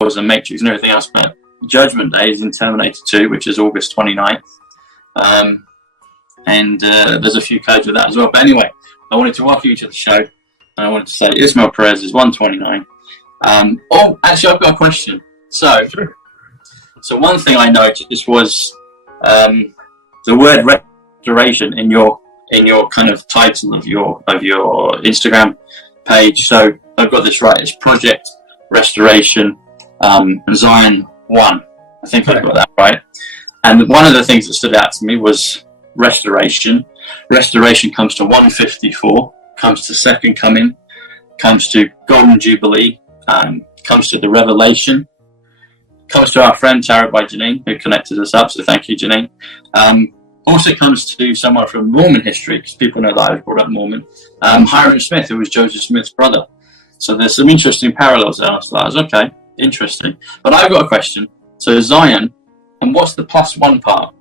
Wars and Matrix and everything else. But Judgment Day is in Terminator 2, which is August 29th. And there's a few codes with that as well. But anyway, I wanted to welcome you to the show. And I wanted to say Ismael Perez is 129. Actually, I've got a question. So one thing I noticed was the word restoration in your kind of title of your Instagram page. So I've got this right. It's Project Restoration Zion 1. I think I've got that right. And one of the things that stood out to me was restoration. Restoration comes to 154, comes to Second Coming, comes to Golden Jubilee, comes to the Revelation, comes to our friend Tarot by Janine, who connected us up, so thank you, Janine. Also comes to someone from Mormon history, because people know that I was brought up Mormon. Hiram Smith, who was Joseph Smith's brother. So there's some interesting parallels there. So that was okay, interesting. But I've got a question. So Zion, and what's the +1 part?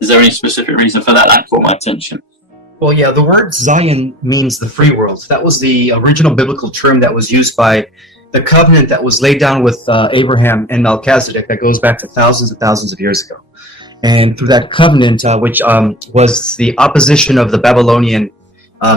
Is there any specific reason for that? That caught my attention. Well, yeah, the word Zion means the free world. That was the original biblical term that was used by the covenant that was laid down with Abraham and Melchizedek that goes back to thousands and thousands of years ago. And through that covenant, which was the opposition of the Babylonian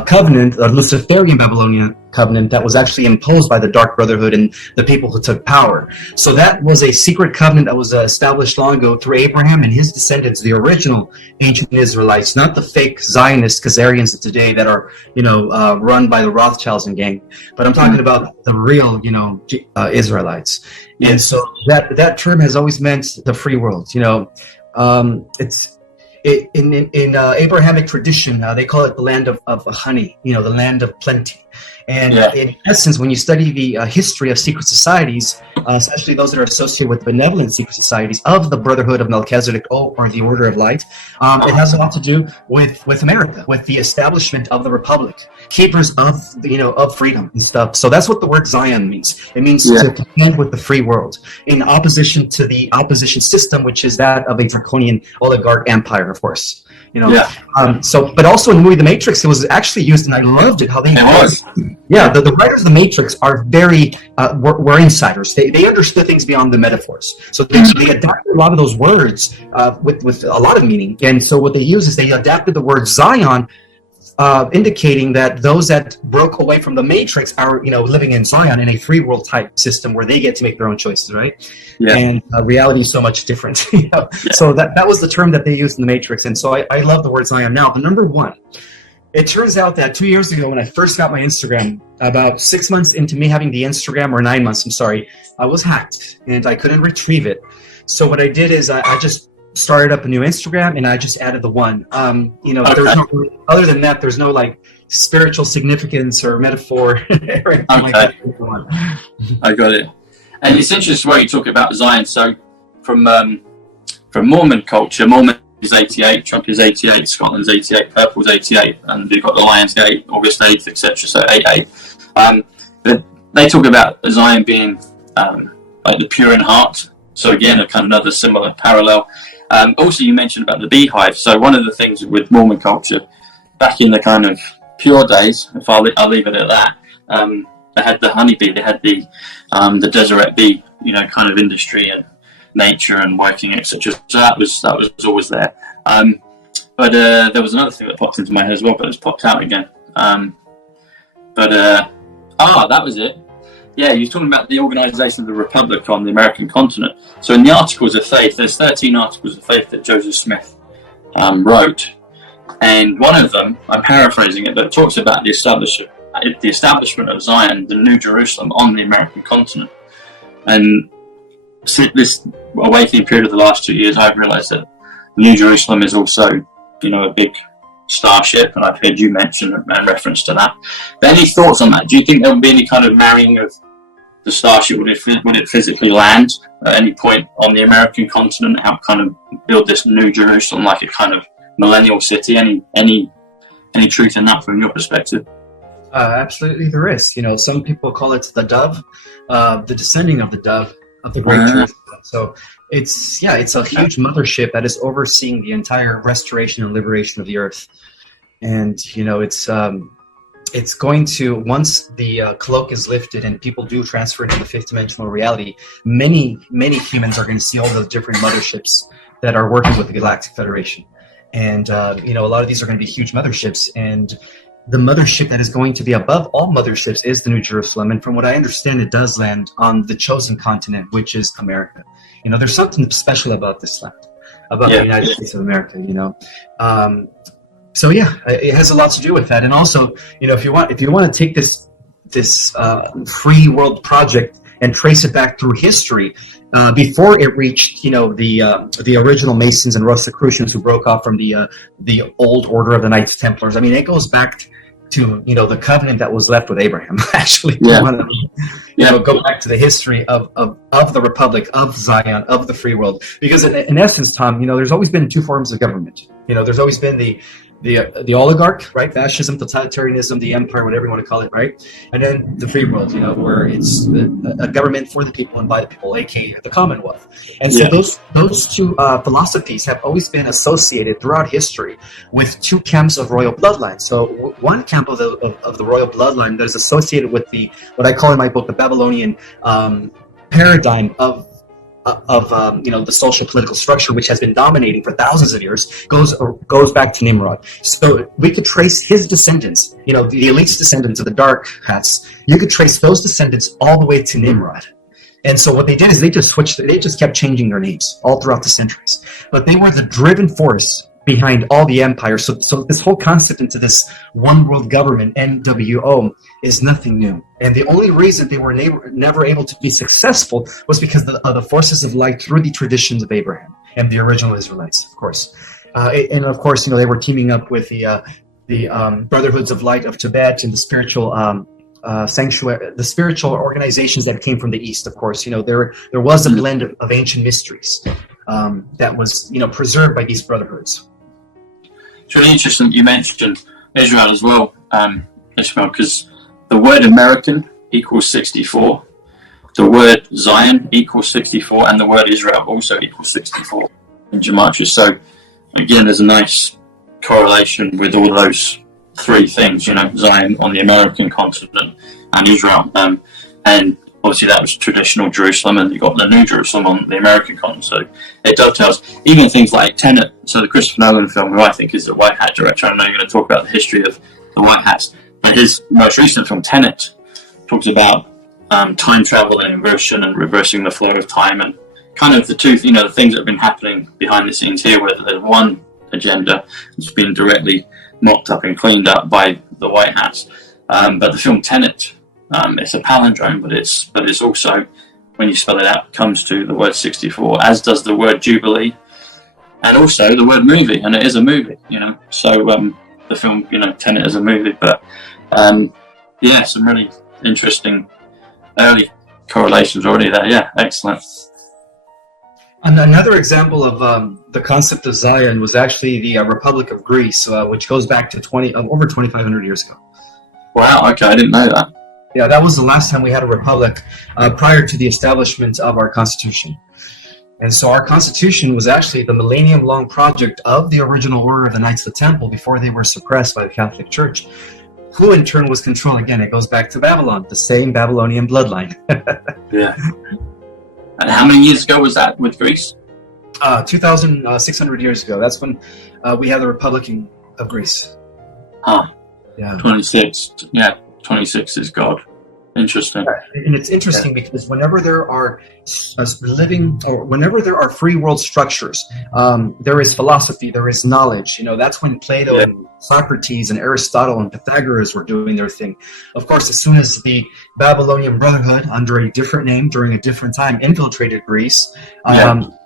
covenant, the Luciferian Babylonian covenant that was actually imposed by the Dark Brotherhood and the people who took power. So that was a secret covenant that was established long ago through Abraham and his descendants, the original ancient Israelites, not the fake Zionist Khazarians of today that are, run by the Rothschilds and gang. But I'm talking about the real, Israelites. Yes. And so that term has always meant the free world. In Abrahamic tradition, they call it the land of honey, the land of plenty. And in essence, when you study the history of secret societies, especially those that are associated with benevolent secret societies of the Brotherhood of Melchizedek or the Order of Light, it has a lot to do with America, with the establishment of the Republic, keepers of freedom and stuff. So that's what the word Zion means. It means to contend with the free world in opposition to the opposition system, which is that of a draconian oligarch empire, of course. But also in the movie The Matrix, it was actually used, and I loved it how they the writers of The Matrix are very were insiders. They understood things beyond the metaphors, so they adapted a lot of those words with a lot of meaning. And so what they use is they adapted the word Zion, indicating that those that broke away from the Matrix are living in Zion in a free world type system where they get to make their own choices, right? And reality is so much different. So that was the term that they used in the Matrix, and so I love the word Zion. Now, the number 1, it turns out that 2 years ago when I first got my Instagram, about 6 months into me having the Instagram, or 9 months, I'm sorry, I was hacked and I couldn't retrieve it. So what I did is I just started up a new Instagram and I just added the 1. There's no, other than that, there's no like spiritual significance or metaphor or anything like that. I got it. And it's interesting what you talk about Zion. So from Mormon culture, Mormon is 88, Trump is 88, Scotland's 88, Purple's 88, and we've got the Lions Gate, August 8th, etc. So 88. They talk about Zion being like the pure in heart. So again, a kind of another similar parallel. Also, you mentioned about the beehive. So one of the things with Mormon culture, back in the kind of pure days, if I'll leave it at that, they had the honeybee, they had the deseret bee, kind of industry and nature and working, etc. So that was always there. But there was another thing that popped into my head as well, but it's popped out again. That was it. Yeah, you're talking about the organisation of the Republic on the American continent. So in the Articles of Faith, there's 13 Articles of Faith that Joseph Smith wrote. And one of them, I'm paraphrasing it, but it talks about the establishment of Zion, the New Jerusalem, on the American continent. And this awakening period of the last 2 years, I've realised that New Jerusalem is also, a big starship, and I've heard you mention and reference to that. But any thoughts on that? Do you think there will be any kind of marrying of the starship? Would it physically land at any point on the American continent? How kind of build this New Jerusalem like a kind of millennial city? Any truth in that from your perspective? Absolutely, there is. Some people call it the dove, the descending of the dove of the Great Jerusalem. So it's a huge mothership that is overseeing the entire restoration and liberation of the earth. And it's going to, once the cloak is lifted and people do transfer into the fifth dimensional reality, many humans are going to see all those different motherships that are working with the Galactic Federation. And a lot of these are going to be huge motherships, and the mothership that is going to be above all motherships is the New Jerusalem. And from what I understand, it does land on the chosen continent, which is America. There's something special about this land, about the United States of America. So yeah, it has a lot to do with that. And also, if you want to take this free world project and trace it back through history, before it reached, the original Masons and Rosicrucians who broke off from the old order of the Knights Templars. I mean, it goes back to the covenant that was left with Abraham. Actually, go back to the history of the Republic, of Zion, of the free world. Because in essence, Tom, there's always been two forms of government. There's always been the oligarch, right? Fascism, totalitarianism, the empire, whatever you want to call it, right? And then the free world, where it's a government for the people and by the people, aka the Commonwealth. And so those two philosophies have always been associated throughout history with two camps of royal bloodline. So one camp of the royal bloodline that is associated with what I call in my book the Babylonian paradigm of the social political structure, which has been dominating for thousands of years, goes back to Nimrod. So we could trace his descendants, the elite's descendants of the dark hats. You could trace those descendants all the way to Nimrod. And so what they did is they just kept changing their names all throughout the centuries. But they were the driven force behind all the empires. So this whole concept into this one world government, NWO, is nothing new. And the only reason they were never able to be successful was because of the forces of light through the traditions of Abraham and the original Israelites, of course. And of course, they were teaming up with the Brotherhoods of Light of Tibet and the spiritual sanctuary, the spiritual organizations that came from the East. Of course, there was a blend of ancient mysteries that was preserved by these brotherhoods. It's really interesting that you mentioned Israel as well, Ismael, because the word American equals 64, the word Zion equals 64, and the word Israel also equals 64 in Gematria. So again, there's a nice correlation with all those three things, Zion on the American continent and Israel. And obviously that was traditional Jerusalem, and you got the New Jerusalem on the American continent. So it dovetails. Even things like Tenet, so the Christopher Nolan film, who I think is the White Hat director. I know you're going to talk about the history of the White Hats, but his most recent film, Tenet, talks about time travel and inversion and reversing the flow of time, and kind of the two, the things that have been happening behind the scenes here, where there's one agenda that's been directly mocked up and cleaned up by the White Hats. But the film Tenet, it's a palindrome, but it's also, when you spell it out, comes to the word 64, as does the word Jubilee, and also the word movie, and it is a movie, So the film, Tenet is a movie, but some really interesting early correlations already there. Yeah, excellent. And another example of the concept of Zion was actually the Republic of Greece, which goes back to over 2,500 years ago. Wow, okay, I didn't know that. Yeah, that was the last time we had a republic prior to the establishment of our Constitution. And so our Constitution was actually the millennium-long project of the original order of the Knights of the Temple before they were suppressed by the Catholic Church, who in turn was controlled. Again, it goes back to Babylon, the same Babylonian bloodline. Yeah. And how many years ago was that with Greece? 2,600 years ago. That's when we had the Republic of Greece. Huh. Yeah. 26. Yeah, 26 is God. Interesting. And it's interesting because whenever there are whenever there are free world structures, there is philosophy, there is knowledge. That's when Plato and Socrates and Aristotle and Pythagoras were doing their thing. Of course, as soon as the Babylonian Brotherhood, under a different name during a different time, infiltrated Greece,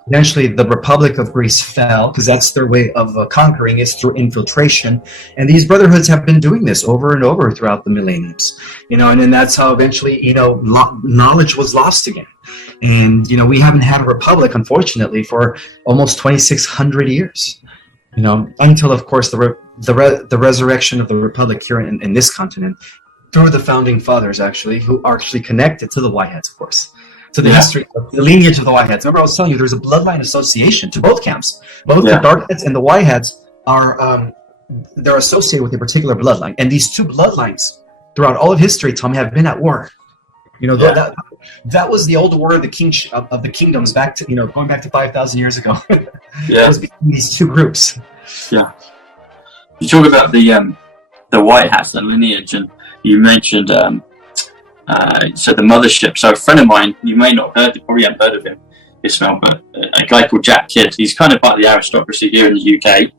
eventually the Republic of Greece fell, because that's their way of conquering, is through infiltration. And these brotherhoods have been doing this over and over throughout the millenniums. And then that's how eventually, knowledge was lost again. And, we haven't had a republic, unfortunately, for almost 2,600 years. Until, of course, the resurrection of the republic here in this continent through the founding fathers, actually, who are actually connected to the Whiteheads, of course. To the history, the lineage of the Whiteheads. Remember, I was telling you there's a bloodline association to both camps. Both the Darkheads and the Whiteheads are they're associated with a particular bloodline, and these two bloodlines throughout all of history, Tom, have been at war. That was the old war of the kingdoms back to going back to 5,000 years ago. Yeah, it was between these two groups. Yeah, you talk about the White Hats, the lineage, and you mentioned the mothership. So a friend of mine, you may not have probably haven't heard of him, Ismael, but a guy called Jack Kidd. He's kind of part of the aristocracy here in the UK.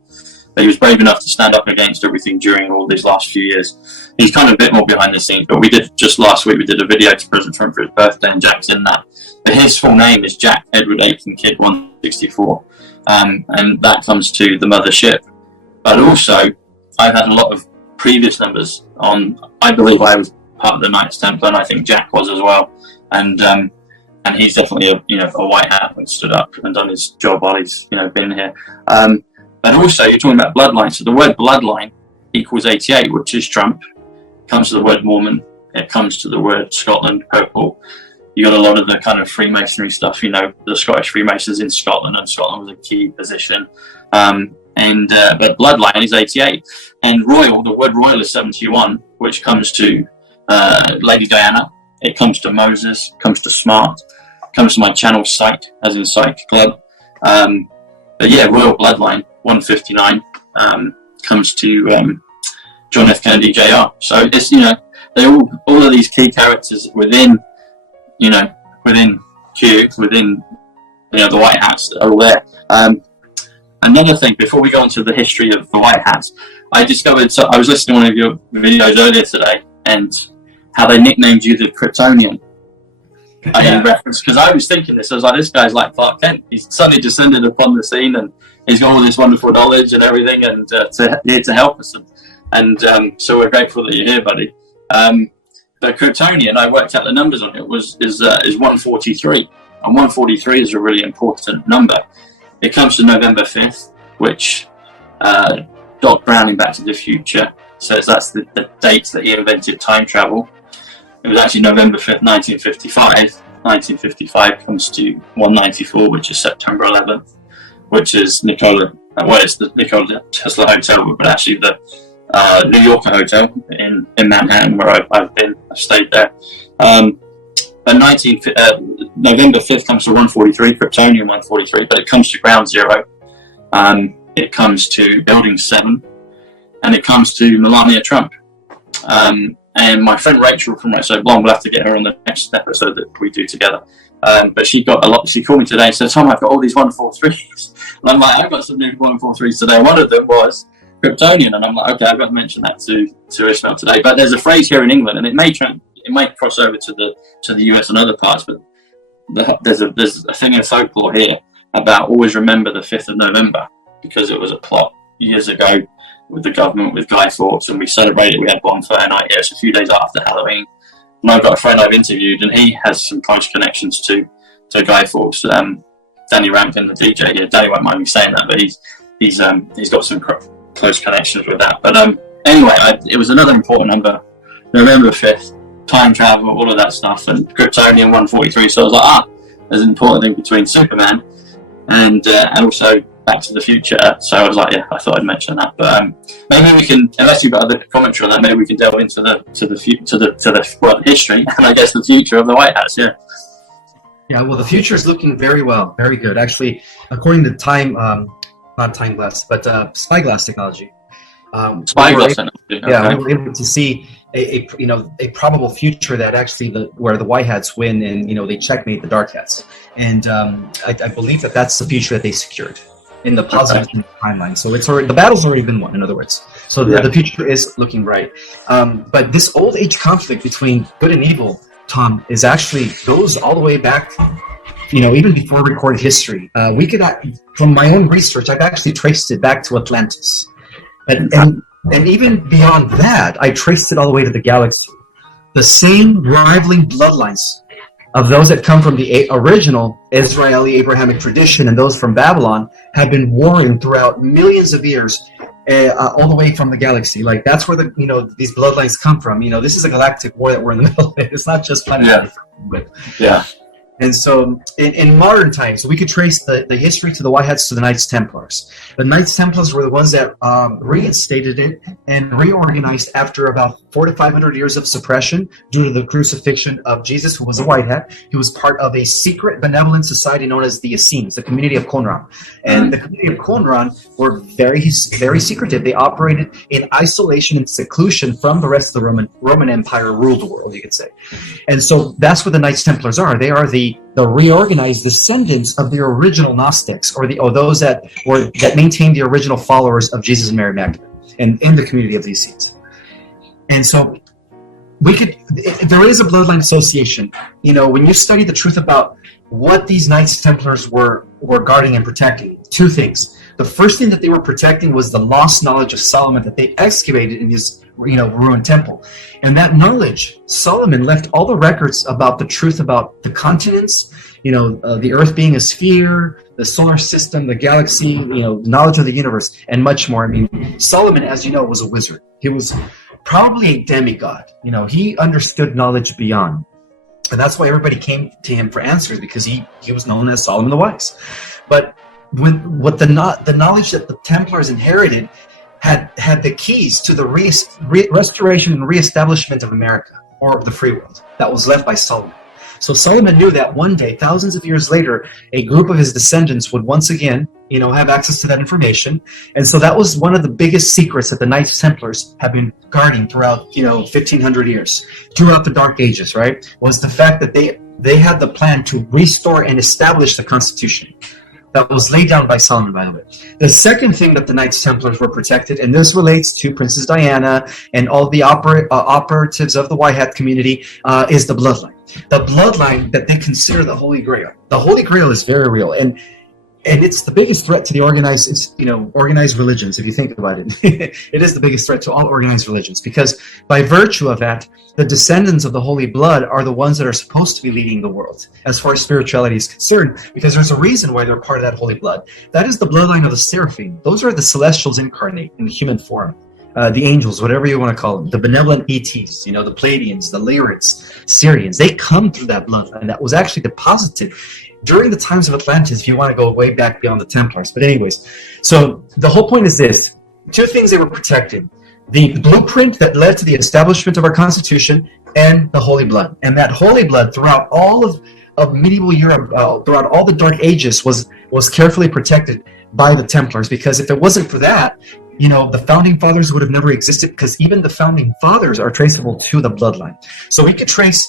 But he was brave enough to stand up against everything during all these last few years. He's kind of a bit more behind the scenes, but we did just last week. We did a video to present for him for his birthday, and Jack's in that. But his full name is Jack Edward Aiken Kidd 164, and that comes to the mothership. But also, I've had a lot of previous numbers on. I believe I was part of the Knights Templar, and I think Jack was as well. And he's definitely a white hat that stood up and done his job while he's been here. But also, you're talking about bloodline. So the word bloodline equals 88, which is Trump. It comes to the word Mormon. It comes to the word Scotland, purple. You got a lot of the kind of Freemasonry stuff. The Scottish Freemasons in Scotland, and Scotland was a key position. But bloodline is 88, and royal. The word royal is 71, which comes to Lady Diana. It comes to Moses. Comes to smart. Comes to my channel Psych, as in Psych Club. But yeah, royal bloodline 159 comes to John F. Kennedy Jr. So it's they all of these key characters within Q, within the White Hats are all there. Another thing, before we go into the history of the White Hats, I discovered. So I was listening to one of your videos earlier today, and how they nicknamed you the Kryptonian. In reference, because I was thinking this, I was like, this guy's like Clark Kent. He's suddenly descended upon the scene, and he's got all this wonderful knowledge and everything, and here to help us. And so we're grateful that you're here, buddy. The Kryptonian, I worked out the numbers on it, is 143, and 143 is a really important number. It comes to November 5th, which Doc Brown in Back to the Future says that's the date that he invented time travel. It was actually November 5th, 1955. 1955 comes to 194, which is September 11th, which is it's the Nikola Tesla Hotel, but actually the New Yorker Hotel in Manhattan, where I've stayed there. But November 5th comes to 143, Kryptonian 143, but it comes to Ground Zero. It comes to Building 7, and it comes to Melania Trump. And my friend Rachel from Right So Blonde, we'll have to get her on the next episode that we do together. But she got a lot. She called me today and said, "Tom, I've got all these 143s." And I'm like, "I've got some new 143s today." One of them was Kryptonian, and I'm like, "Okay, I've got to mention that to Ismael today." But there's a phrase here in England, and it might cross over to the US and other parts. But there's a thing in folklore here about always remember the 5th of November, because it was a plot years ago with the government, with Guy Fawkes, and we celebrated. We had bonfire night here. It's a few days after Halloween, and I've got a friend I've interviewed, and he has some close connections to Guy Fawkes. Danny Rampton, the DJ here. Danny won't mind me saying that, but he's got some close connections with that. But anyway, it was another important number, November 5th, time travel, all of that stuff, and Kryptonian 143. So I was like, there's an important thing between Superman and also Back to the Future. So I was like, I thought I'd mention that. But maybe we can, unless you've got a bit of commentary on that, maybe we can delve into the history and I guess the future of the White Hats. Yeah, well, the future is looking very well, very good. Actually, according to not time glass, but spyglass technology. Spyglass technology. Yeah, we were able to see a probable future that actually where the White Hats win, and they checkmate the Dark Hats. And I believe that's the future that they secured in the positive timeline. So the battle's already been won, in other words. So the future is looking bright. But this old age conflict between good and evil, Tom, goes all the way back, even before recorded history. We could, from my own research, I've actually traced it back to Atlantis. And even beyond that, I traced it all the way to the galaxy. The same rivaling bloodlines of those that come from the original Israeli Abrahamic tradition and those from Babylon have been warring throughout millions of years, all the way from the galaxy. Like, that's where these bloodlines come from. This is a galactic war that we're in the middle of. It's not just planetary. Yeah. And so in modern times, we could trace the history to the Whiteheads to the Knights Templars. The Knights Templars were the ones that reinstated it and reorganized after about 400 to 500 years of suppression due to the crucifixion of Jesus, who was a Whitehead. He was part of a secret benevolent society known as the Essenes, the community of Qumran. And the community of Qumran were very, very secretive. They operated in isolation and seclusion from the rest of the Roman Empire ruled world, you could say. And so that's what the Knights Templars are. They are the reorganized descendants of the original Gnostics, or those that maintained the original followers of Jesus and Mary Magdalene, and in the community of these Essenes. And so there is a bloodline association. When you study the truth about what these Knights Templars were guarding and protecting, two things. The first thing that they were protecting was the lost knowledge of Solomon that they excavated in his ruined temple. And that knowledge, Solomon left all the records about the truth about the continents, the earth being a sphere, the solar system, the galaxy, knowledge of the universe, and much more. I mean, Solomon, as you know, was a wizard. He was probably a demigod. He understood knowledge beyond. And that's why everybody came to him for answers, because he was known as Solomon the Wise. But the knowledge that the Templars inherited had the keys to the restoration and reestablishment of America, or of the free world, that was left by Solomon. So Solomon knew that one day, thousands of years later, a group of his descendants would once again, have access to that information. And so that was one of the biggest secrets that the Knights Templars have been guarding throughout, 1500 years, throughout the Dark Ages, right? Was the fact that they had the plan to restore and establish the Constitution. That was laid down by Solomon, by the way. The second thing that the Knights Templars were protected, and this relates to Princess Diana and all the operatives of the Whitehead community, is the bloodline. The bloodline that they consider the Holy Grail. The Holy Grail is very real, and it's the biggest threat to the organized religions, if you think about it. It is the biggest threat to all organized religions, because by virtue of that, the descendants of the Holy Blood are the ones that are supposed to be leading the world as far as spirituality is concerned, because there's a reason why they're part of that Holy Blood. That is the bloodline of the Seraphim. Those are the celestials incarnate in human form. The angels, whatever you want to call them, the benevolent ETs, the Pleiadians, the Lyrids, Syrians, they come through that bloodline that was actually deposited during the times of Atlantis, if you want to go way back beyond the Templars. But anyways, so the whole point is this. Two things they were protected. The blueprint that led to the establishment of our Constitution, and the Holy Blood. And that Holy Blood throughout all of medieval Europe, throughout all the Dark Ages, was carefully protected by the Templars, because if it wasn't for that, the founding fathers would have never existed, because even the founding fathers are traceable to the bloodline. So we could trace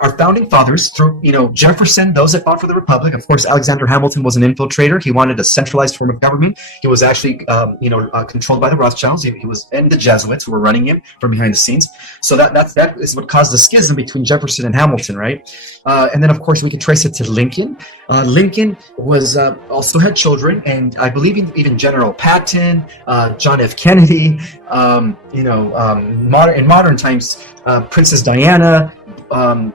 our founding fathers through, Jefferson, those that fought for the Republic. Of course, Alexander Hamilton was an infiltrator. He wanted a centralized form of government. He was actually, controlled by the Rothschilds. He was, and the Jesuits who were running him from behind the scenes. So that is what caused the schism between Jefferson and Hamilton, right? And then, of course, we can trace it to Lincoln. Lincoln was also had children, and I believe even General Patton, John F. Kennedy, in modern times, Princess Diana,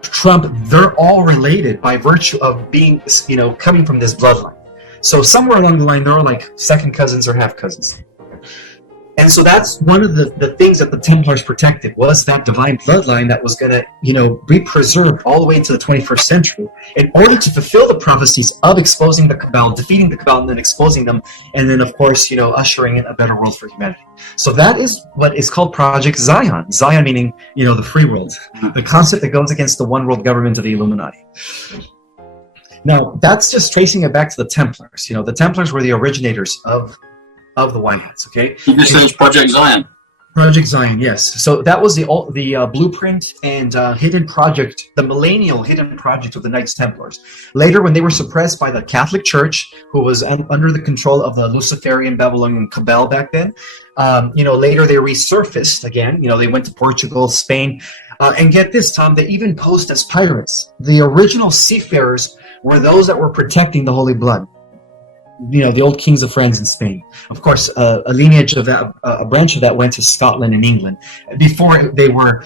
Trump, they're all related by virtue of being, coming from this bloodline. So somewhere along the line, they're all like second cousins or half cousins. And so that's one of the things that the Templars protected, was that divine bloodline that was going to, be preserved all the way into the 21st century in order to fulfill the prophecies of exposing the Cabal, defeating the Cabal, and then exposing them, and then, of course, ushering in a better world for humanity. So that is what is called Project Zion. Zion meaning, the free world, the concept that goes against the one world government of the Illuminati. Now, that's just tracing it back to the Templars. The Templars were the originators of the Whiteheads, okay? You said it's Project Zion. Project Zion, yes. So that was the blueprint and hidden project, the millennial hidden project of the Knights Templars. Later, when they were suppressed by the Catholic Church, who was under the control of the Luciferian Babylonian Cabal back then, later they resurfaced again. They went to Portugal, Spain, and get this, Tom, they even posed as pirates. The original seafarers were those that were protecting the Holy Blood. The old kings of France in Spain. Of course, a lineage of that, a branch of that went to Scotland and England before they were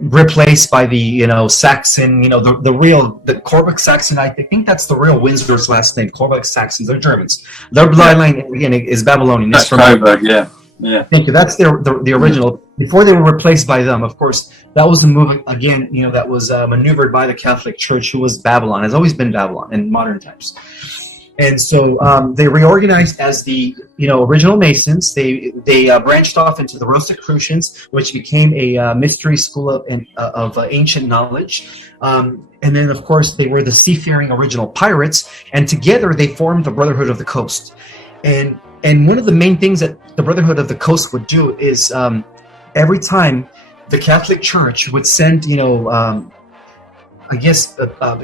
replaced by the, Saxon, the Cormac Saxon. I think that's the real Windsor's last name. Cormac Saxons. They're Germans. Their bloodline again is Babylonian. That's Coburg, yeah. Yeah. Thank you. That's the original. Before they were replaced by them, of course, that was the move again. That was maneuvered by the Catholic Church, who was Babylon. Has always been Babylon in modern times. And so they reorganized as the original Masons. They branched off into the Rosicrucians, which became a mystery school of ancient knowledge. And then, of course, they were the seafaring original pirates, and together they formed the Brotherhood of the Coast. And one of the main things that the Brotherhood of the Coast would do is every time the Catholic Church would send,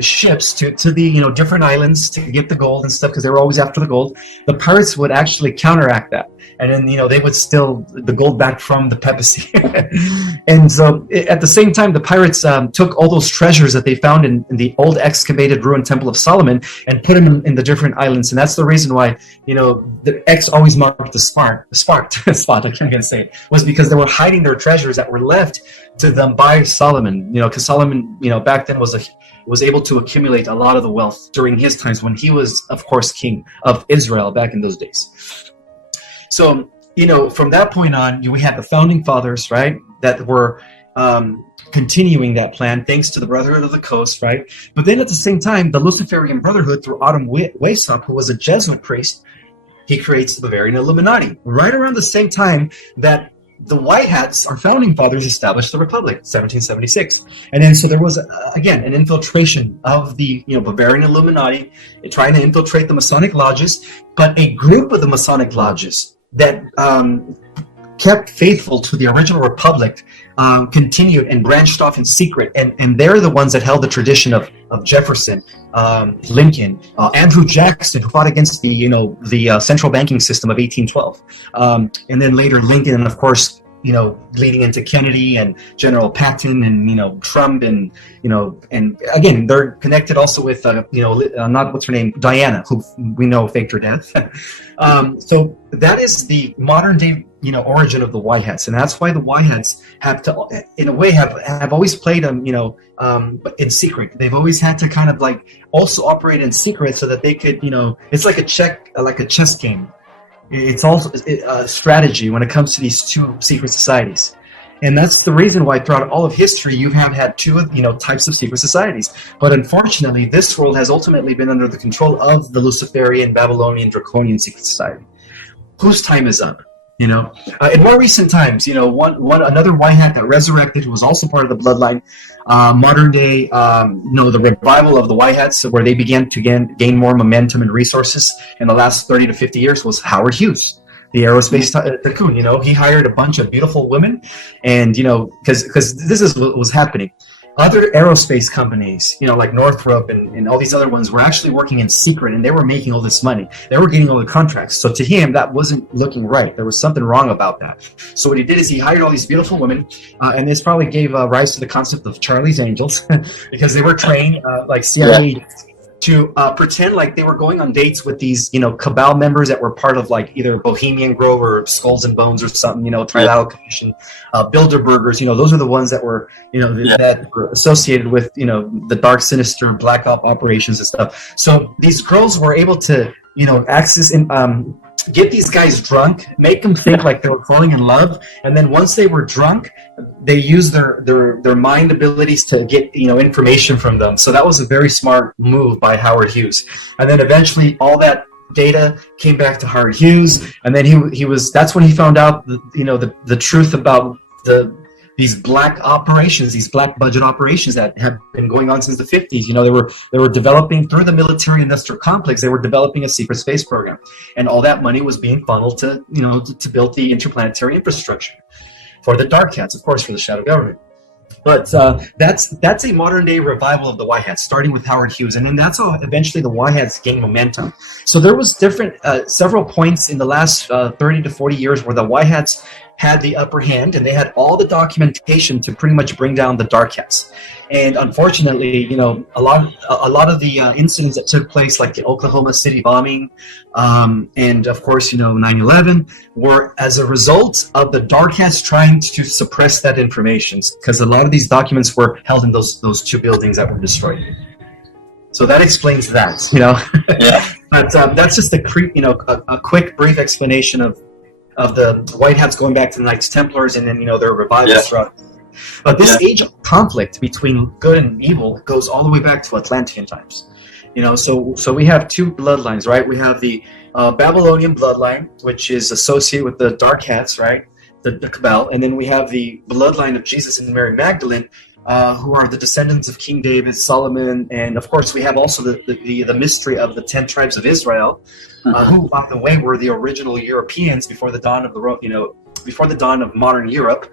ships to the different islands to get the gold and stuff, because they were always after the gold. The pirates would actually counteract that, and then they would steal the gold back from the papacy. And so at the same time, the pirates took all those treasures that they found in the old excavated ruined Temple of Solomon and put them in the different islands. And that's the reason why the X always marked the spot. I can't even say it, was because they were hiding their treasures that were left to them by Solomon. Because Solomon back then was able to accumulate a lot of the wealth during his times when he was, of course, king of Israel back in those days. So from that point on, we had the founding fathers, right, that were continuing that plan thanks to the Brotherhood of the Coast, right? But then at the same time, the Luciferian Brotherhood, through Otto Weishaupt, who was a Jesuit priest, he creates the Bavarian Illuminati right around the same time that the White Hats, our founding fathers, established the Republic, 1776. And then so there was, again, an infiltration of the Bavarian Illuminati, trying to infiltrate the Masonic lodges, but a group of the Masonic lodges that kept faithful to the original Republic continued and branched off in secret. And they're the ones that held the tradition of Jefferson, Lincoln, Andrew Jackson, who fought against the central banking system of 1812. And then later Lincoln, and of course, leading into Kennedy and General Patton and, Trump and again, they're connected also with, not what's her name, Diana, who we know faked her death. So that is the modern day, origin of the White Hats. And that's why the White Hats have to, in a way, have always played them, in secret. They've always had to kind of like also operate in secret so that they could, it's like a chess game. It's also a strategy when it comes to these two secret societies. And that's the reason why throughout all of history you have had two types of secret societies. But unfortunately, this world has ultimately been under the control of the Luciferian, Babylonian, Draconian secret society, whose time is up. In more recent times, another White Hat that resurrected, who was also part of the bloodline, modern day, the revival of the White Hats, where they began to gain more momentum and resources in the last 30 to 50 years, was Howard Hughes, the aerospace tycoon. He hired a bunch of beautiful women, and because this is what was happening. Other aerospace companies, like Northrop and all these other ones, were actually working in secret, and they were making all this money. They were getting all the contracts. So to him, that wasn't looking right. There was something wrong about that. So what he did is he hired all these beautiful women, and this probably gave rise to the concept of Charlie's Angels, because they were trained like CIA to pretend like they were going on dates with these, cabal members that were part of like either Bohemian Grove or Skulls and Bones or something, Trilateral Commission, Bilderbergers, those are the ones that were, that were associated with, the dark, sinister, black op operations and stuff. So these girls were able to, access and get these guys drunk, make them think like they were falling in love, and then once they were drunk, they used their mind abilities to get information from them. So that was a very smart move by Howard Hughes. And then eventually all that data came back to Howard Hughes, and then he was that's when he found out the truth about these black operations, these black budget operations that have been going on since the 50s. They were developing through the military industrial complex. They were developing a secret space program, and all that money was being funneled to build the interplanetary infrastructure for the Dark Hats, of course, for the Shadow Government. But that's a modern day revival of the White Hats, starting with Howard Hughes, and then that's how eventually the White Hats gained momentum. So there was several points in the last 30 to 40 years where the White Hats had the upper hand, and they had all the documentation to pretty much bring down the Dark Hats. And unfortunately, a lot of the incidents that took place, like the Oklahoma City bombing, and of course, 9/11, were as a result of the Dark Hats trying to suppress that information, because a lot of these documents were held in those two buildings that were destroyed. So that explains that, Yeah. But that's just a quick, brief explanation of of the White Hats going back to the Knights Templars, and then there are revivals throughout. But this age of conflict between good and evil goes all the way back to Atlantean times. So we have two bloodlines, right? We have the Babylonian bloodline, which is associated with the Dark Hats, right? The Cabal, and then we have the bloodline of Jesus and Mary Magdalene, who are the descendants of King David, Solomon, and of course we have also the mystery of the 10 tribes of Israel, who, by the way, were the original Europeans before the dawn of before the dawn of modern Europe.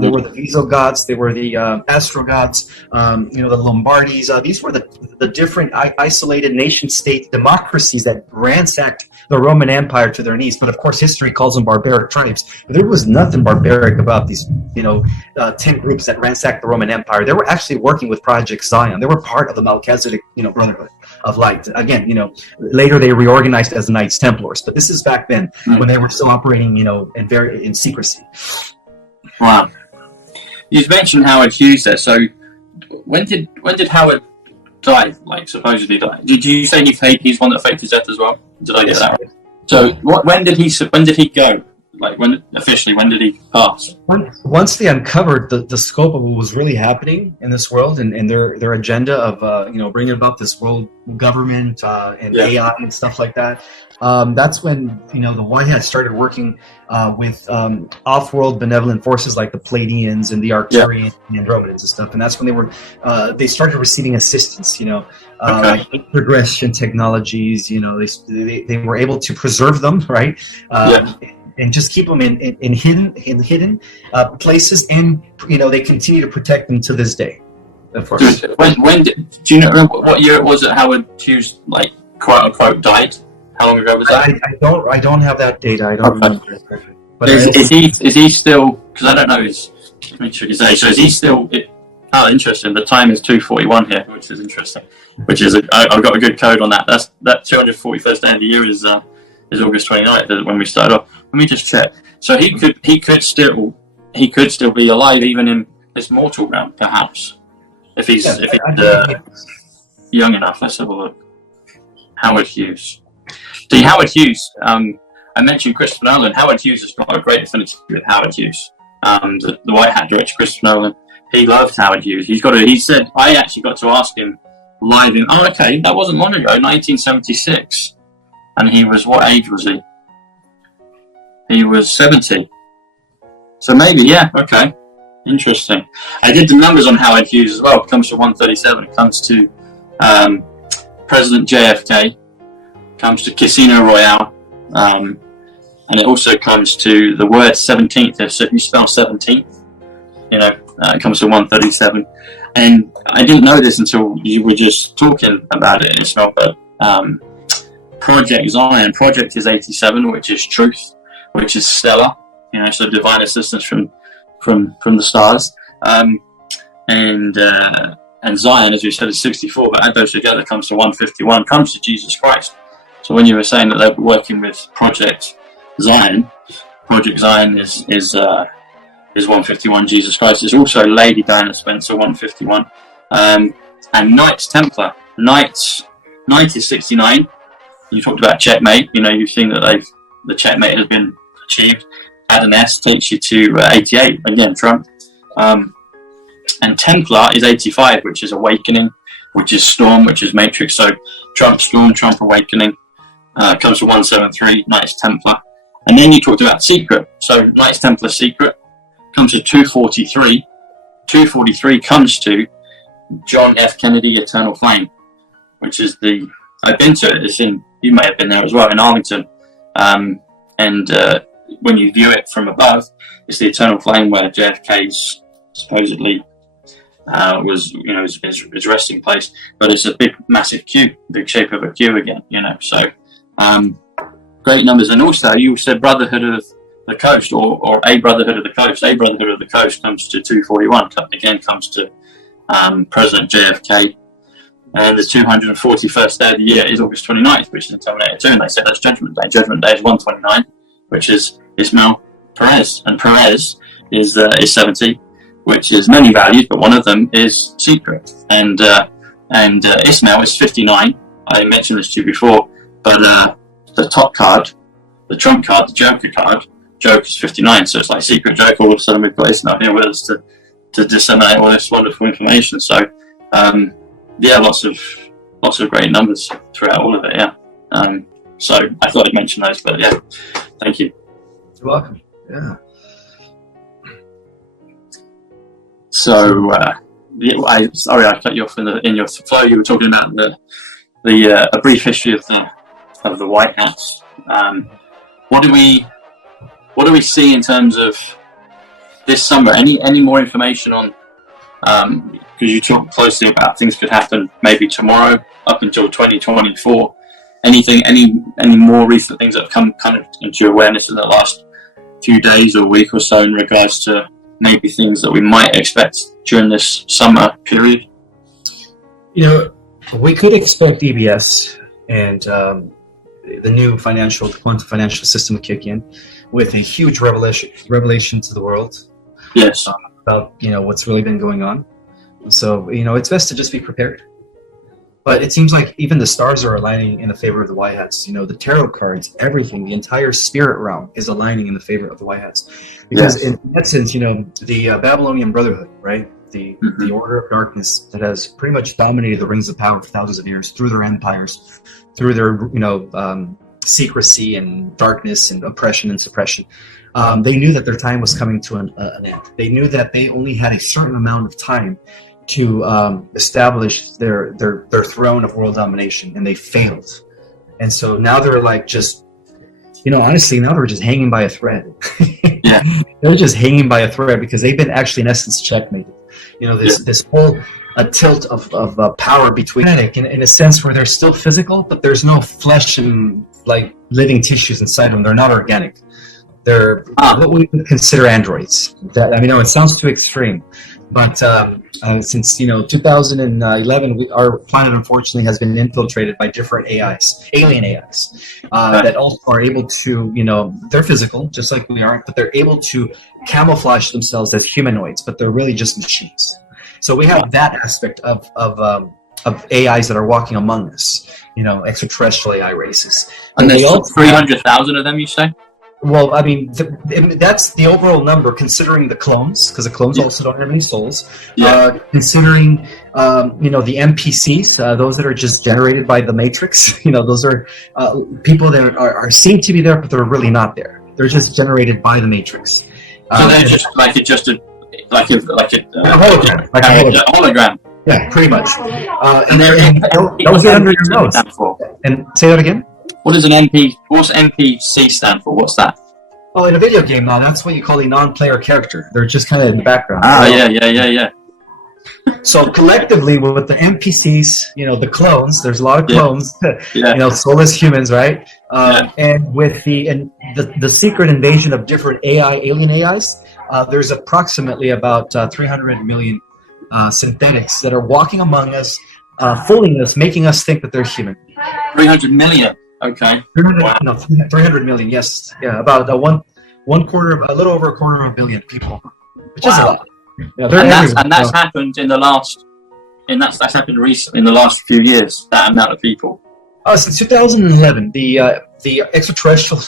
There were the Visigoths, they were the Ostrogoths, the Lombardies. These were the different isolated nation-state democracies that ransacked the Roman Empire to their knees. But of course, history calls them barbaric tribes. But there was nothing barbaric about these, 10 groups that ransacked the Roman Empire. They were actually working with Project Zion. They were part of the Melchizedek, Brotherhood of Light. Again, later they reorganized as Knights Templars. But this is back then when they were still operating, in secrecy. Wow. You mentioned Howard Hughes there. So when did Howard die? Like supposedly die? Did you say he's one that faked his death as well? Did I get that right? So when did he go? Like when did he pass? Once they uncovered the scope of what was really happening in this world and their agenda of bringing about this world government and AI and stuff like that, that's when the White Hats started working with off-world benevolent forces like the Pleiadians and the Arcturians and Andromedans and stuff, and that's when they started receiving assistance. Like progression technologies. They were able to preserve them, right? And just keep them in hidden places, and they continue to protect them to this day. Of course. When do you know what year it was that Howard Hughes, like, quote unquote, died? How long ago was that? I don't have that data. I don't remember. But is he still? Because I don't know his. Make sure you say. So is he still? Interesting. The time is 2:41 here, which is interesting. Which is I've got a good code on that. That 241st day of the year is August 29th when we started off. Let me just check. So he could still be alive even in this mortal realm, perhaps, if he's young enough. Let's have a look. Howard Hughes. See, Howard Hughes. I mentioned Christopher Nolan. Howard Hughes has got a great affinity with Howard Hughes. The White Hat director, Christopher Nolan. He loved Howard Hughes. He said I actually got to ask him live in. Oh, okay, that wasn't long ago, 1976, and he was, what age was he? He was 70. So maybe, okay. Interesting. I did the numbers on Howard Hughes as well. It comes to 137. It comes to President JFK. It comes to Casino Royale. And it also comes to the word 17th. So if you spell 17th, it comes to 137. And I didn't know this until you were just talking about it, Ismael, but Project Zion. Project is 87, which is truth, which is stellar, so divine assistance from the stars, and Zion, as we said, is 64. But add those together, comes to 151, comes to Jesus Christ. So when you were saying that they were working with Project Zion is 151. Jesus Christ is also Lady Diana Spencer, 151, and Knights Templar. Knight is 69. You talked about checkmate. You've seen that the checkmate has been achieved. Add an S takes you to 88. Again, Trump. And Templar is 85, which is Awakening, which is Storm, which is Matrix. So Trump Storm, Trump Awakening comes to 173. Knights Templar. And then you talked about Secret. So Knights Templar Secret comes to 243. 243 comes to John F. Kennedy Eternal Flame, which is I've been to it. You may have been there as well, in Arlington. And when you view it from above, it's the Eternal Flame where JFK's supposedly was his resting place. But it's a big, massive Q, big shape of a Q again. So great numbers. And also, you said Brotherhood of the Coast, or a Brotherhood of the Coast. A Brotherhood of the Coast comes to 241. Again, comes to President JFK. And the 241st day of the year is August 29th, which is Terminator 2, and they said that's Judgment Day. Judgment Day is 129, which is Ismael Perez, and Perez is 70, which is many values, but one of them is Secret. And Ismael is 59. I mentioned this to you before, but the top card, the trump card, the Joker card, Joker's 59. So it's like Secret Joker. All of a sudden, we've got Ismael here with us to disseminate all this wonderful information. So, yeah, lots of great numbers throughout all of it. Yeah. So I thought I'd mention those, but yeah, thank you. You're welcome. Yeah. So, sorry, I cut you off in your flow. You were talking about a brief history of the White House. What do we see in terms of this summer? Any more information on? Because you talked closely about things could happen maybe tomorrow up until 2024. Any more recent things that have come kind of into your awareness in the last few days or week or so in regards to maybe things that we might expect during this summer period? We could expect EBS and the new quantum financial system to kick in with a huge revelation to the world. Yes. About what's really been going on. So it's best to just be prepared. But it seems like even the stars are aligning in the favor of the White Hats. The tarot cards, everything, the entire spirit realm is aligning in the favor of the White Hats. Because in essence, the Babylonian Brotherhood, right? The Order of Darkness that has pretty much dominated the rings of power for thousands of years through their empires, through their secrecy and darkness and oppression and suppression. They knew that their time was coming to an end. They knew that they only had a certain amount of time to establish their throne of world domination, and they failed. And so now they're like just, honestly, now they're just hanging by a thread. Yeah, they're just hanging by a thread because they've been actually in essence checkmated. This whole tilt of power between in a sense where they're still physical, but there's no flesh and like living tissues inside them. They're not organic. They're what we would consider androids. It sounds too extreme, but since 2011, our planet unfortunately has been infiltrated by different alien AIs, that also are able to, they're physical just like we are, but they're able to camouflage themselves as humanoids, but they're really just machines. So we have that aspect of AIs that are walking among us, extraterrestrial AI races. And there's 300,000 of them, you say? Well, that's the overall number, considering the clones, because the clones also don't have any souls. Yeah. Considering, the NPCs, those that are just generated by the Matrix. Those are people that are seem to be there, but they're really not there. They're just generated by the Matrix. So they're just like a hologram. A hologram. Yeah, pretty much. And those are under your nose. And say that again. What does what's NPC stand for? What's that? Oh, in a video game now, that's what you call a non-player character. They're just kind of in the background. Yeah. So collectively, with the NPCs, the clones, there's a lot of clones, soulless humans, right? And with the secret invasion of different alien AIs, there's approximately about 300 million synthetics that are walking among us, fooling us, making us think that they're human. 300 million. Okay. 300 million. Yes. Yeah. About a little over a quarter of a billion people, which is a lot. Yeah, and that's happened that's happened recently in the last few years. That amount of people. Since 2011, the extraterrestrial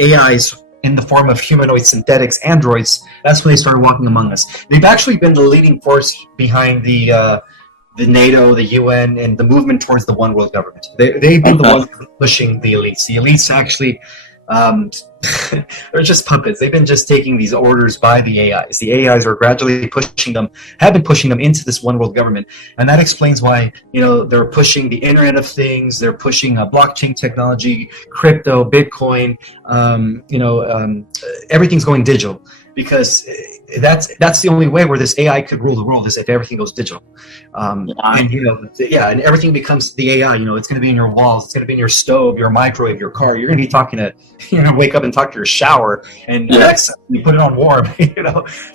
AIs in the form of humanoid synthetics, androids. That's when they started walking among us. They've actually been the leading force behind the NATO, the UN, and the movement towards the one world government. They've been the ones pushing the elites. The elites actually, they're just puppets. They've been just taking these orders by the AIs. The AIs are gradually have been pushing them into this one world government. And that explains why, they're pushing the Internet of Things, they're pushing blockchain technology, crypto, Bitcoin, everything's going digital. Because that's the only way where this AI could rule the world is if everything goes digital, and everything becomes the AI. It's going to be in your walls, it's going to be in your stove, your microwave, your car. You're going to be talking to, wake up and talk to your shower, and you put it on warm.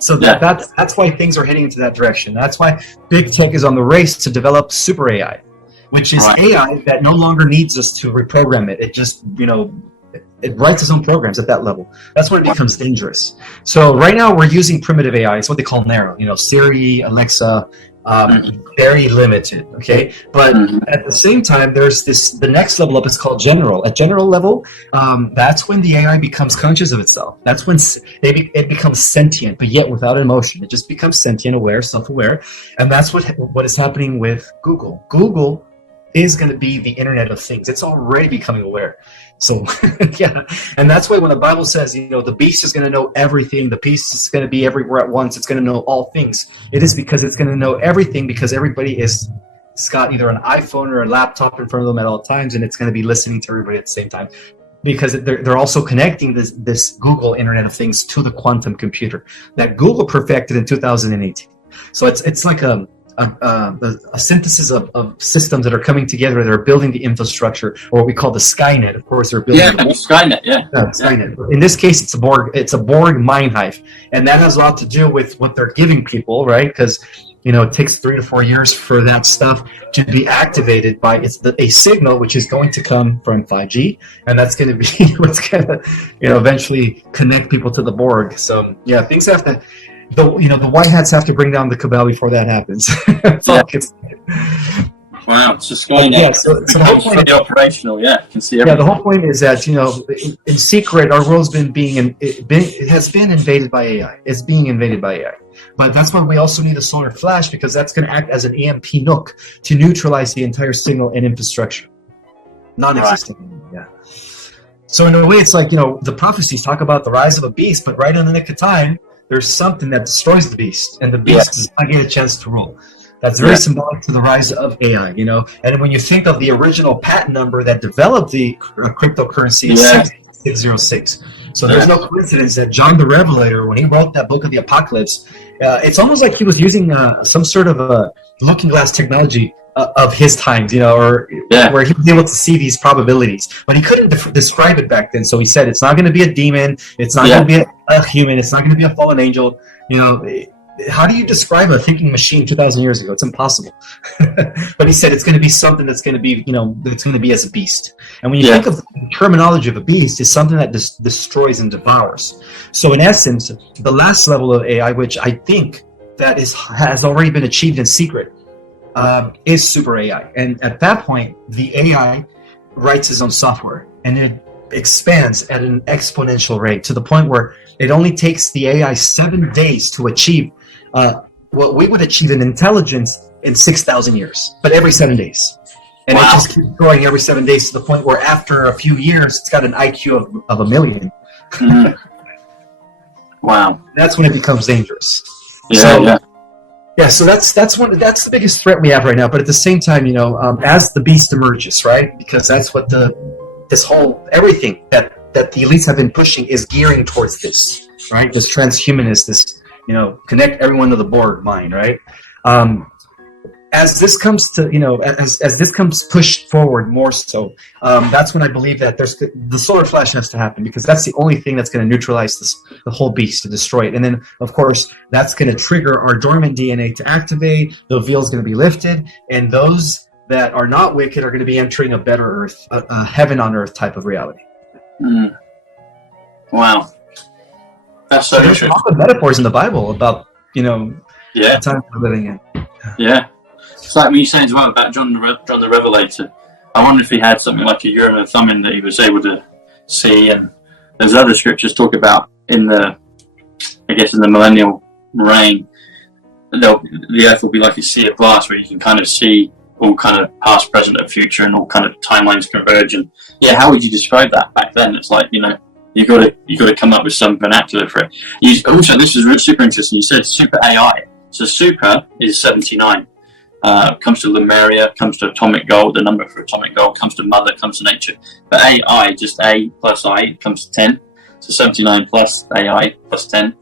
So that's why things are heading into that direction. That's why big tech is on the race to develop super AI, which is AI that no longer needs us to reprogram it. It just it writes its own programs at that level. That's when it becomes dangerous. So right now we're using primitive AI. It's what they call narrow. Siri, Alexa, very limited. Okay, but at the same time, there's the next level up is called general. At general level, that's when the AI becomes conscious of itself. That's when it becomes sentient, but yet without emotion. It just becomes sentient, aware, self-aware, and that's what is happening with Google. Google is going to be the Internet of Things. It's already becoming aware. So, yeah. And that's why when the Bible says, the beast is going to know everything, the beast is going to be everywhere at once, it's going to know all things. It is because it's going to know everything, because everybody it's got either an iPhone or a laptop in front of them at all times, and it's going to be listening to everybody at the same time. Because they're also connecting this Google Internet of Things to the quantum computer that Google perfected in 2018. So it's like a synthesis of systems that are coming together. They're building the infrastructure, or what we call the Skynet. Of course, they're building Skynet. Skynet. In this case, it's a Borg mind hive, and that has a lot to do with what they're giving people, right? Because it takes 3 to 4 years for that stuff to be activated by a signal which is going to come from 5G, and that's going to be what's going to eventually connect people to the Borg. So yeah, things have to. The white hats have to bring down the cabal before that happens. Wow, it's just going. Yeah, so the whole point is operational. Yeah, you can see everything. Yeah, the whole point is that in secret, our world's it has been invaded by AI. It's being invaded by AI, but that's why we also need a solar flash, because that's going to act as an EMP nuke to neutralize the entire signal and infrastructure. Non-existent. Right. Yeah. So in a way, it's like the prophecies talk about the rise of a beast, but right in the nick of time, there's something that destroys the beast, and the beast does not get a chance to rule. That's very symbolic to the rise of AI, And when you think of the original patent number that developed the cryptocurrency, it's 6606. So there's no coincidence that John the Revelator, when he wrote that book of the Apocalypse, it's almost like he was using some sort of a looking glass technology of his times, where he was able to see these probabilities, but he couldn't describe it back then. So he said, it's not going to be a demon, it's not going to be a human, it's not going to be a fallen angel. How do you describe a thinking machine 2,000 years ago? It's impossible. But he said it's going to be something that's going to be, that's going to be as a beast. And when you think of the terminology of a beast, it's something that destroys and devours. So in essence, the last level of AI, which I think that has already been achieved in secret, is super AI. And at that point, the AI writes its own software, and it expands at an exponential rate to the point where it only takes the AI 7 days to achieve what we would achieve in intelligence in 6,000 years, but every 7 days. And it just keeps growing every 7 days to the point where after a few years, it's got an IQ of 1 million. Wow. That's when it becomes dangerous. Yeah, so that's the biggest threat we have right now. But at the same time, as the beast emerges, right? Because that's what everything that the elites have been pushing is gearing towards this, right? This transhumanist, this connect everyone to the Borg mind, right? As this comes to, as this comes pushed forward more so, that's when I believe that the solar flash has to happen, because that's the only thing that's going to neutralize the whole beast, to destroy it. And then, of course, that's going to trigger our dormant DNA to activate. The veil is going to be lifted, and those that are not wicked are going to be entering a better earth, a heaven on earth type of reality. Wow. That's so there's a lot of metaphors in the Bible about, the time we're living in. Yeah. It's like when you say as well about John the Revelator. I wonder if he had something like a Urim and Thummim that he was able to see, and there's other scriptures talk about in the millennial reign, the earth will be like a sea of glass, where you can kind of see all kind of past, present, and future, and all kind of timelines converge. And how would you describe that back then? It's like, you got to come up with some vernacular for it. Also, this is super interesting. You said super AI. So super is 79. Comes to Lemuria, comes to atomic gold, the number for atomic gold, comes to mother, comes to nature. But AI, just A plus I, comes to 10. So 79 plus AI plus 10.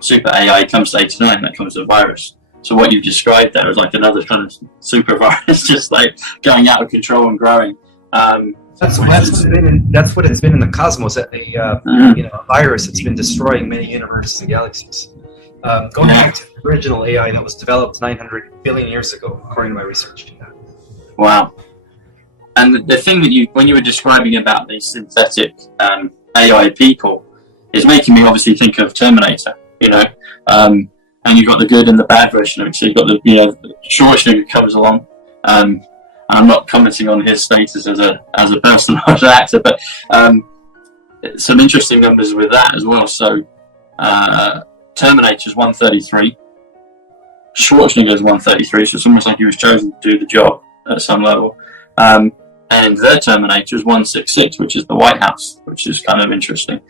Super AI comes to 89, that comes to virus. So what you've described there is like another kind of super virus, just like going out of control and growing. That's what it's been in the cosmos, a virus that's been destroying many universes and galaxies. Going back to the original AI that was developed 900 billion years ago, according to my research. Wow. And the thing that when you were describing about these synthetic AI people, is making me obviously think of Terminator, and and you've got the good and the bad version of it. So you've got the Schwarzenegger comes along. And I'm not commenting on his status as a person or as an actor, but some interesting numbers with that as well. So Terminator's 133, Schwarzenegger's 133. So it's almost like he was chosen to do the job at some level. And their Terminator is 166, which is the White House, which is kind of interesting.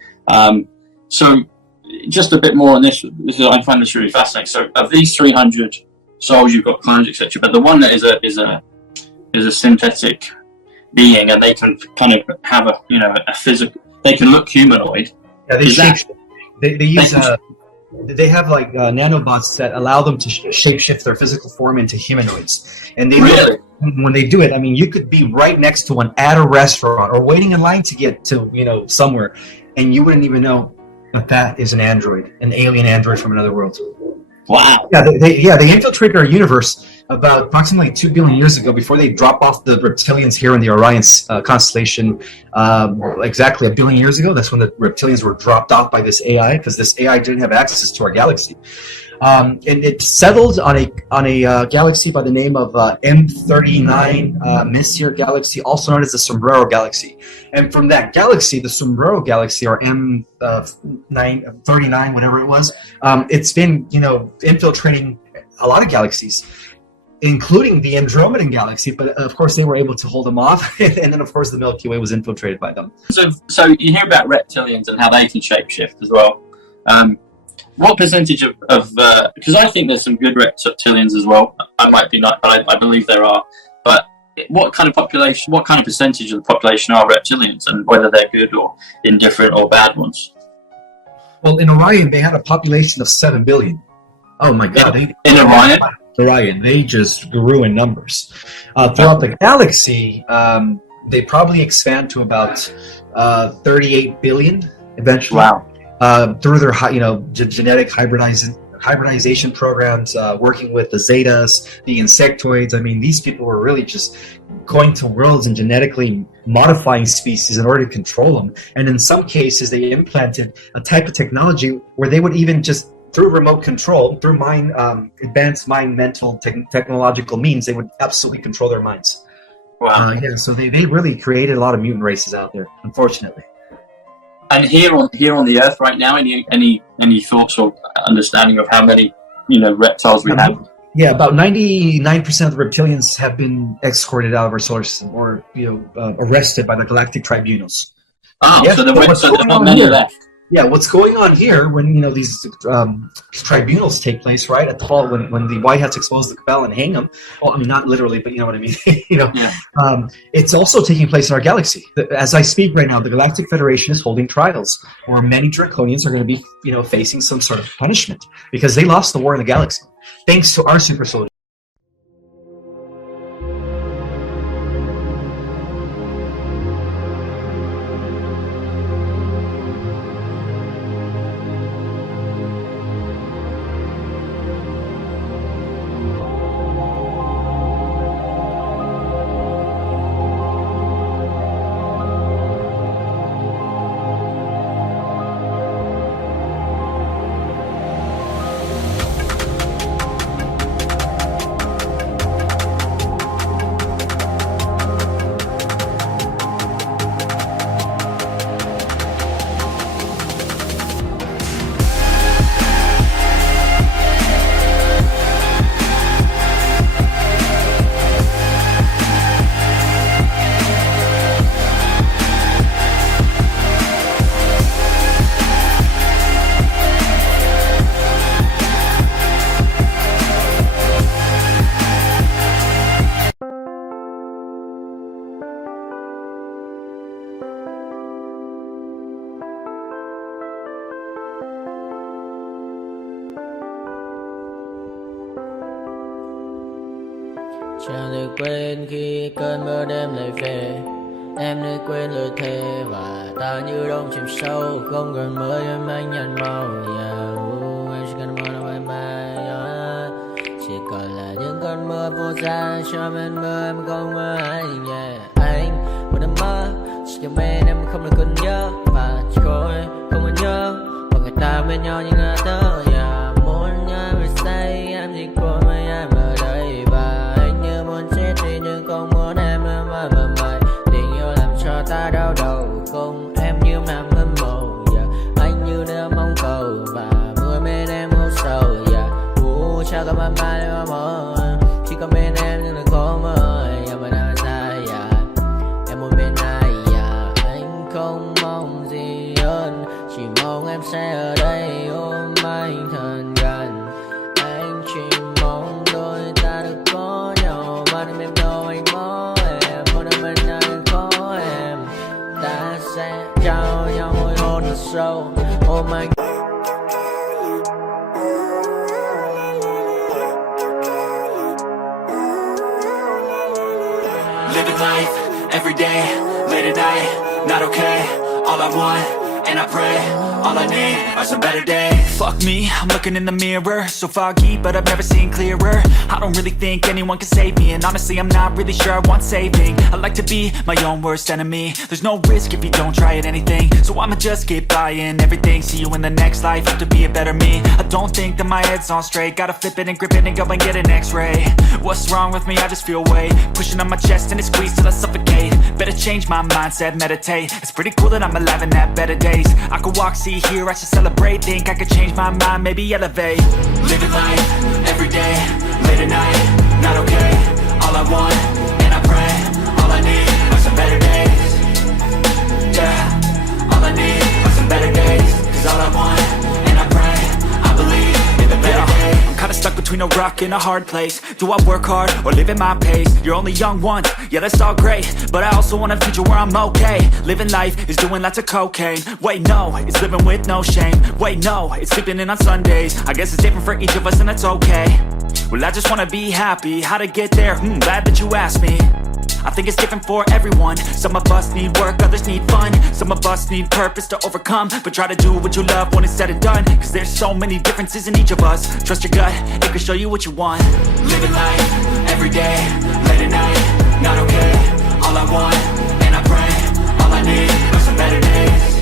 So just a bit more on this. I find this really fascinating. So of these 300 souls, you've got clones, etc. But the one that is a synthetic being, and they can kind of have a physical. They can look humanoid. Yeah, they use they have like nanobots that allow them to shapeshift their physical form into humanoids. And they really, when they do it, I mean, you could be right next to one at a restaurant or waiting in line to get to somewhere, and you wouldn't even know that is an android, an alien android from another world. Wow. Yeah, they infiltrated our universe about approximately 2 billion years ago before they drop off the reptilians here in the Orion constellation. Exactly 1 billion years ago, that's when the reptilians were dropped off by this AI, because this AI didn't have access to our galaxy. And it settled on a galaxy by the name of M39 Messier Galaxy, also known as the Sombrero Galaxy. And from that galaxy, the Sombrero Galaxy, or M39, whatever it was, it's been infiltrating a lot of galaxies, including the Andromedan Galaxy. But of course, they were able to hold them off, and then of course the Milky Way was infiltrated by them. So you hear about reptilians and how they can shapeshift as well. What percentage of because I think there's some good reptilians as well. I might be not, but I believe there are. But what kind of percentage of the population are reptilians, and whether they're good or indifferent or bad ones? Well, in Orion, they had a population of 7 billion. Oh my God! In Orion, they just grew in numbers. Throughout the galaxy, they probably expand to about 38 billion eventually. Wow. Through their genetic hybridization programs, working with the Zetas, the insectoids. I mean, these people were really just going to worlds and genetically modifying species in order to control them. And in some cases, they implanted a type of technology where they would even just, through remote control, through advanced mental technological means, they would absolutely control their minds. Wow. So they really created a lot of mutant races out there, unfortunately. And here on the Earth right now, any thoughts or understanding of how many reptiles we have? Yeah, about 99% of the reptilians have been escorted out of our solar system, or arrested by the galactic tribunals. Oh, yes, so there's not many left. Yeah, what's going on here when these tribunals take place, right? At the fall, when the White Hats expose the Cabal and hang them. Well, I mean, not literally, but you know what I mean. Yeah. It's also taking place in our galaxy. As I speak right now, the Galactic Federation is holding trials where many Draconians are going to be, facing some sort of punishment because they lost the war in the galaxy, thanks to our super soldiers. Chẳng được quên khi cơn mưa đêm lại về. Em đã quên lời thề và ta như đông chìm sâu. Không còn mơ em anh nhạt màu. Em chỉ cần mơ đâu mãi mãi. Chỉ còn là những cơn mưa vô giá. Cho bên mơ em không mơ anh. Anh vẫn đang mơ. Chỉ cho bên em không được còn nhớ. Và chỉ có em không còn nhớ. Và người ta bên nhau như ngã tơ. Muốn nhớ ta đau đầu không em như mà mơ mộng anh như đêm mong cầu và mưa bên em âu sầu sao cả mà mai em mơ chỉ có bên em nhưng là có mơ mà đã dài em một bên này anh không mong gì hơn chỉ mong em sẽ ở đây ôm anh thật gần anh chỉ mong đôi ta được có nhau mà đêm em đâu anh có em một đêm bên anh có em ta sẽ trao nhau môi hôn thật sâu ôm anh. Living life, every day, late at night, not okay. All I want, and I pray, all I need are some better days. Fuck me, I'm looking in the mirror, so foggy, but I've never seen clearer. I don't really think anyone can save me, and honestly I'm not really sure I want saving. I like to be my own worst enemy. There's no risk if you don't try at anything, so I'ma just keep buying everything. See you in the next life, have to be a better me. I don't think that my head's on straight, gotta flip it and grip it and go and get an x-ray. What's wrong with me? I just feel weight pushing on my chest and it squeezes till I suffocate. Better change my mindset, meditate. It's pretty cool that I'm alive and have better days. I could walk, see, hear, I should celebrate. Think I could change my mind, maybe elevate. Living life, every day, late at night, not okay. All I want, and I pray, all I need are some better days. Yeah, all I need are some better days. Cause all I want, and I pray, I believe in the better days. I'm kinda stuck between a rock and a hard place. Do I work hard or live at my pace? You're only young once, yeah that's all great, but I also want a future where I'm okay. Living life is doing lots of cocaine. Wait no, it's living with no shame. Wait no, it's sleeping in on Sundays. I guess it's different for each of us and that's okay. Well I just wanna be happy, how to get there? Glad that you asked me. I think it's different for everyone. Some of us need work, others need fun. Some of us need purpose to overcome. But try to do what you love when it's said and done. Cause there's so many differences in each of us. Trust your gut, it can show you what you want. Living life, every day, late at night, not okay. All I want, and I pray, all I need are some better days.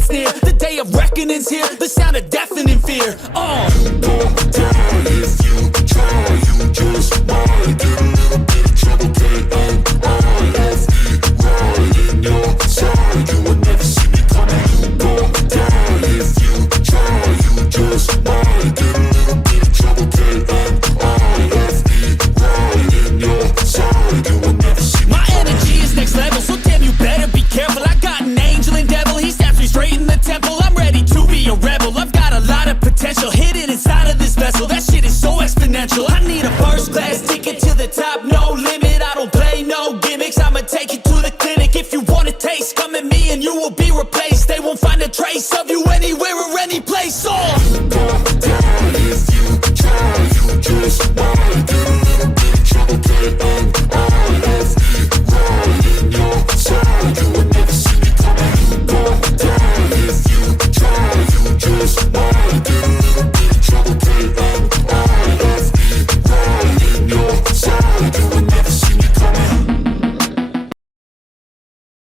it's near. The day of reckoning's here, the sound of deafening fear. You won't die if you try, you just might get a little bit of trouble, K-N-I-F-E, right in your side, you will never see me coming. You won't die if you try, you just might get a little bit of trouble, K-N-I-F-E, right in your side, you will never see me. My energy is next level, so damn you better be careful. I got an angel and devil, he snaps me straight in the temple. I'm ready to be a rebel, I've got a lot of potential.